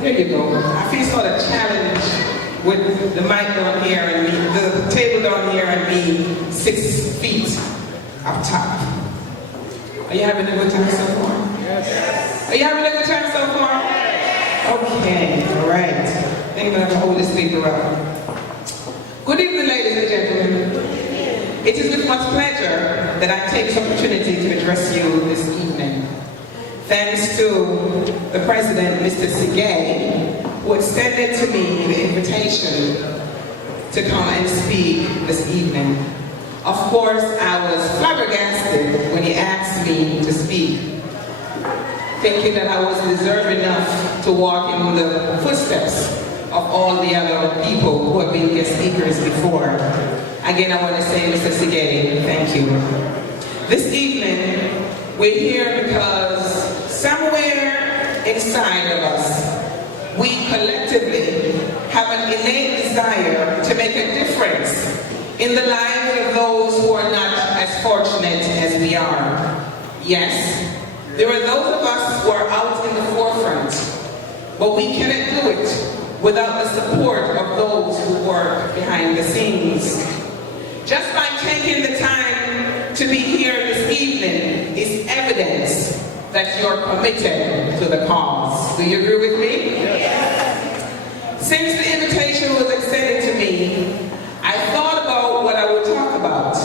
there you go. I feel sort of challenged with the mic down here and me, the table down here and me 6 feet up top. Are you having a good time so far? Yes. Are you having a good time so far? Okay, all right. I think I'm going to hold this paper up. Good evening, ladies and gentlemen. It is with much pleasure that I take this opportunity to address you this evening. Thanks to the President, Mr. Sigay, who extended to me the invitation to come and speak this evening. Of course, I was flabbergasted when he asked me to speak, thinking that I was deserving enough to walk in the footsteps of all the other people who have been guest speakers before. Again, I want to say, Mr. Sigay, thank you. This evening, we're here because somewhere inside of us, we collectively have an innate desire to make a difference in the lives of those who are not as fortunate as we are. Yes, there are those of us who are out in the forefront, but we cannot do it without the support of those who work behind the scenes. Just by taking the time to be here this evening is evidence that you're committed to the cause. Do you agree with me? Yes. Since the invitation was extended to me, I thought about what I would talk about.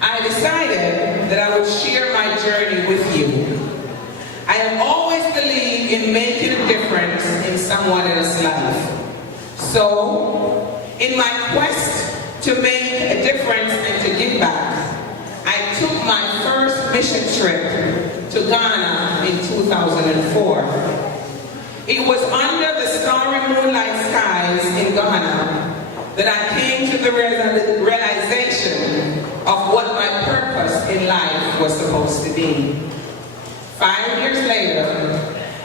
I decided that I would share my journey with you. I have always believed in making a difference in someone else's life. So, in my quest to make a difference and to give back, I took my first mission trip to Ghana in 2004. It was under the starry moonlight skies in Ghana that I came to the realization of what my purpose in life was supposed to be. 5 years later,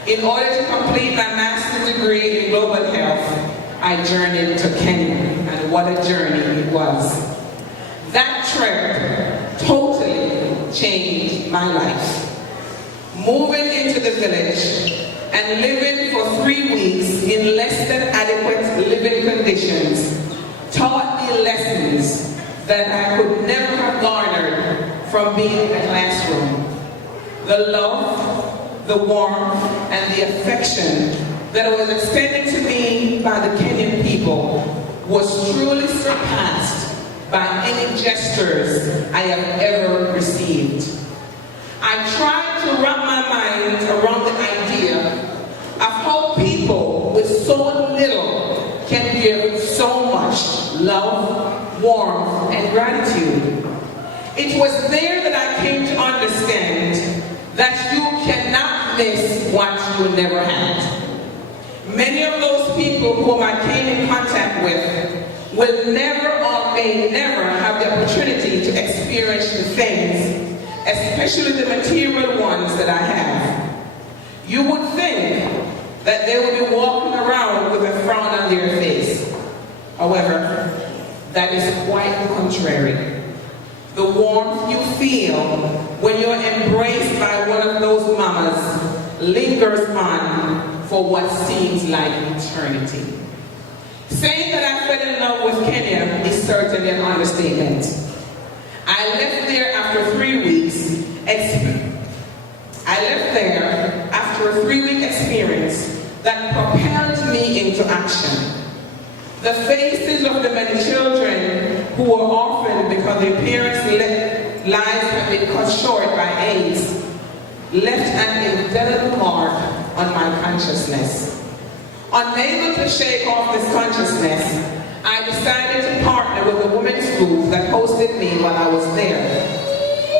in order to complete my master's degree in global health, I journeyed to Kenya, and what a journey it was. That trip totally changed my life. Moving into the village and living for 3 weeks in less than adequate living conditions taught me lessons that I could never have garnered from being in a classroom. The love, the warmth, and the affection that was extended to me by the Kenyan people was truly surpassed by any gestures I have ever received. I tried to wrap my mind around the idea of how people with so little can give so much love, warmth, and gratitude. It was there that I came to understand that you cannot miss what you never had. Many of those people whom I came in contact with will never or may never have the opportunity to experience the things, especially the material ones that I have. You would think that they would be walking around with a frown on their face. However, that is quite the contrary. The warmth you feel when you're embraced by one of those mamas lingers on for what seems like eternity. Saying that I fell in love with Kenya is certainly an understatement. I left there after 3 weeks. I left there after a 3-week experience that propelled me into action. The faces of the many children who were orphaned because their parents' lives had been cut short by AIDS left an indelible mark on my consciousness. Unable to shake off this consciousness, I decided to partner with a women's group that hosted me while I was there.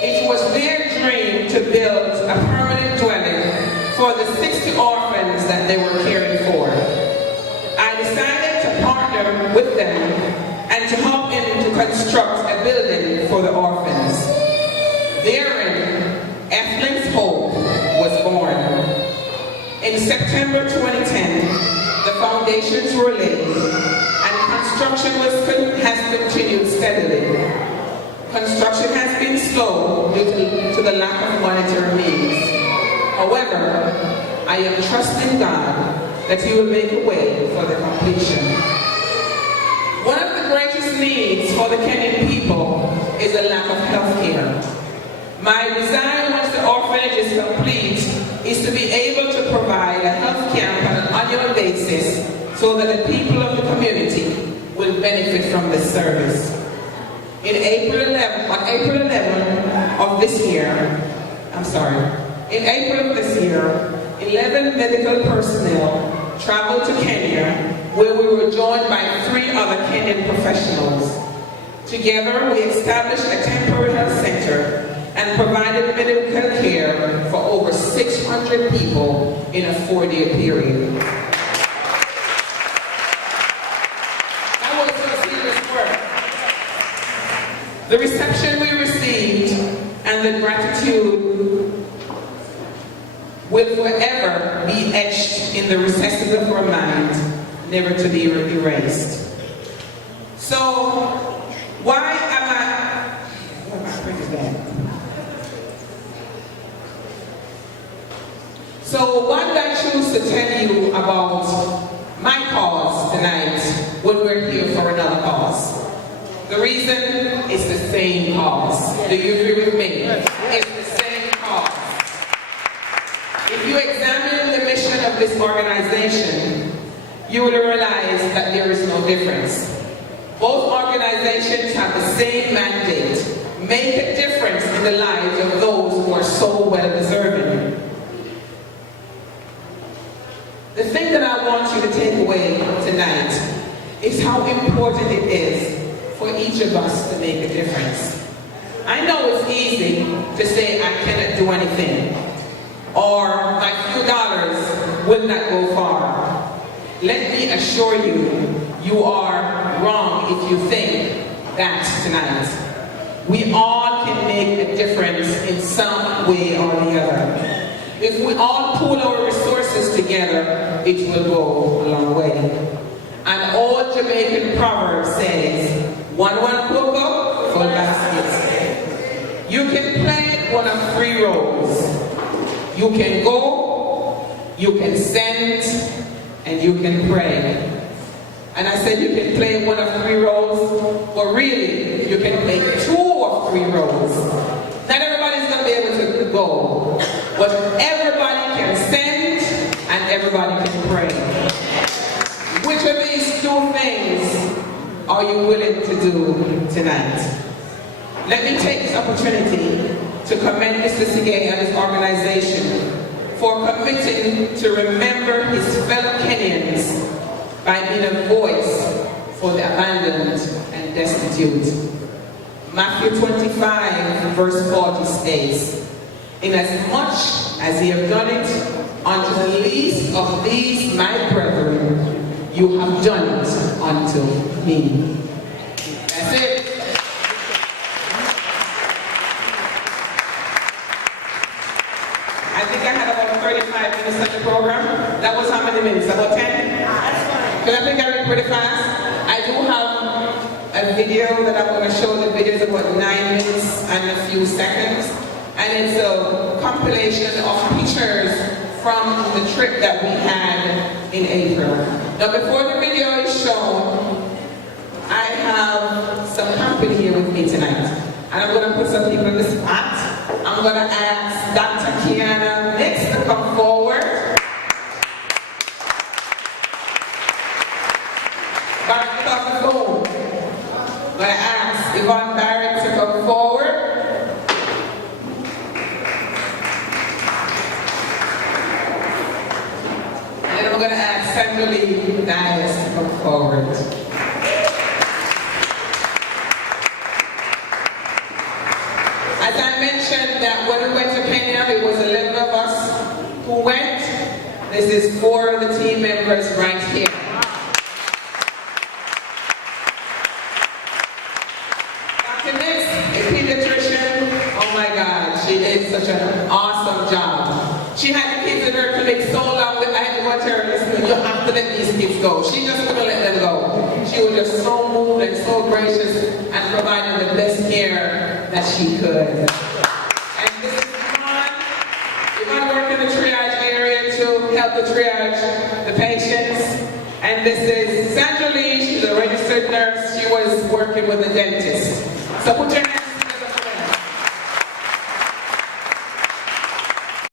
It was their dream to build a permanent dwelling for the 60 orphans that they were caring for. I decided to partner with them and to help them to construct a building for the orphans. Therein, Ethling's Hope was born. In September 2010, the foundations were laid and construction has continued steadily. Construction has been slow due to the lack of monetary means. However, I am trusting God that He will make a way for the completion. One of the greatest needs for the Kenyan people is a lack of health care. My desire, once the orphanage is complete, is to be able to provide a health camp on an annual basis so that the people of the community will benefit from this service. On April 11 of this year, 11 medical personnel traveled to Kenya, where we were joined by 3 other Kenyan professionals. Together, we established a temporary health center and provided medical care for over 600 people in a 4-year period. That was some serious work. The reception we received and the gratitude will forever be etched in the recesses of our mind, never to be erased. So, why am I bring it back? So, why did I choose to tell you about my cause tonight when we're here for another cause? The reason is the same cause. Do you agree with me? It's the same cause. If you examine the mission of this organization, you will realize that there is no difference. Both organizations have the same mandate: make a difference in the lives of those who are so well deserving. The thing that I want you to take away tonight is how important it is for each of us to make a difference. I know it's easy to say I cannot do anything, or my few dollars will not go far. Let me assure you, you are wrong if you think that tonight. We all can make a difference in some way or the other. If we all pool our resources together, it will go a long way. An old Jamaican proverb says, one cook up, full basket. You can play one of 3 roles. You can go, you can send, and you can pray. And I said you can play one of 3 roles, but really, you can play 2 of 3 roles. Not everybody's going to be able to go, but everybody can send, and everybody can pray. Which of these 2 things are you willing to do tonight? Let me take this opportunity to commend Mr. Sige and his organization for committing to remember his fellow Kenyans by being a voice for the abandoned and destitute. Matthew 25 verse 40 states, "Inasmuch as ye have done it unto the least of these my brethren, you have done it unto me." That's it. I think I had about 35 minutes of the program. That was how many minutes? About 10? Because I think I read pretty fast. I do have a video that I'm going to show. The video is about 9 minutes and a few seconds. And it's a compilation of pictures from the trip that we had in April. Now before the video is shown, I have some company here with me tonight. And I'm going to put some people in the spot. I'm going to ask Dr. Kiana next to come forward. Barrett off the phone. I'm going to ask Yvonne Barrett to come forward. And then I'm going to ask Sandra Lee Dias to come forward. As I mentioned that when we went to Kenya, it was 11 of us who went. This is 4 of the team members right here. Dr. Nix, a pediatrician, oh my God, she did such an awesome job. She had the kids in her clinic so long that I had to go to her and listen, you have to let these kids go. She just couldn't let them go. She was just so moved and so gracious and providing the best care that she could. And this is Yvonne. Yvonne worked in the triage area to help the triage the patients. So put your